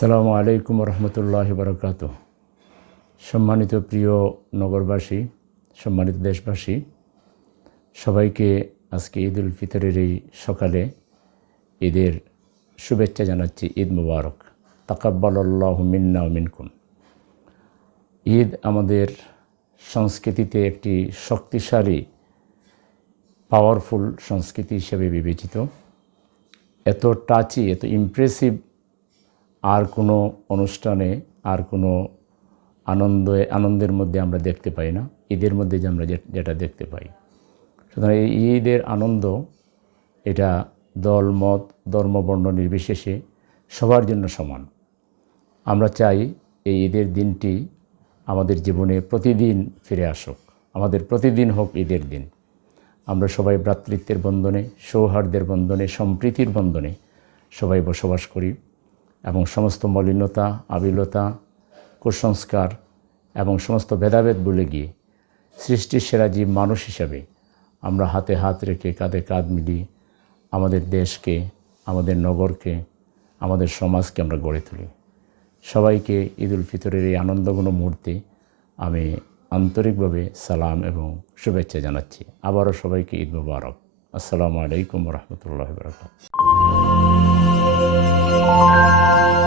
আসসালামু আলাইকুম রহমতুল্লাহি বারাকাতুহু। সম্মানিত প্রিয় নগরবাসী, সম্মানিত দেশবাসী, সবাইকে আজকে ঈদ উল ফিতরের এই সকালে ঈদের শুভেচ্ছা জানাচ্ছি। ঈদ মুবারক। তাকাব্বালাল্লাহু মিন্না ওয়া মিনকুম। ঈদ আমাদের সংস্কৃতিতে একটি শক্তিশালী পাওয়ারফুল সংস্কৃতি হিসেবে বিবেচিত। এত টাচি, এত ইমপ্রেসিভ আর কোনো অনুষ্ঠানে, আর কোনো আনন্দের মধ্যে আমরা দেখতে পাই না, ঈদের মধ্যে যে আমরা যেটা দেখতে পাই। সুতরাং এই ঈদের আনন্দ, এটা দল মত ধর্ম বর্ণ নির্বিশেষে সবার জন্য সমান। আমরা চাই এই ঈদের দিনটি আমাদের জীবনে প্রতিদিন ফিরে আসুক, আমাদের প্রতিদিন হোক ঈদের দিন। আমরা সবাই ভ্রাতৃত্বের বন্ধনে, সৌহার্দ্যের বন্ধনে, সম্প্রীতির বন্ধনে সবাই বসবাস করি এবং সমস্ত মলিনতা, আবিলতা, কুসংস্কার এবং সমস্ত ভেদাভেদ ভুলে গিয়ে সৃষ্টির সেরা জীব মানুষ হিসাবে আমরা হাতে হাত রেখে, কাঁধে কাঁধ মিলিয়ে আমাদের দেশকে, আমাদের নগরকে, আমাদের সমাজকে আমরা গড়ে তুলি। সবাইকে ঈদ উল ফিতরের এই আনন্দঘন মুহূর্তে আমি আন্তরিকভাবে সালাম এবং শুভেচ্ছা জানাচ্ছি। আবারও সবাইকে ঈদ মুবারক। আসসালামু আলাইকুম রহমতুল্লাহি ওয়া বারাকাতুহু।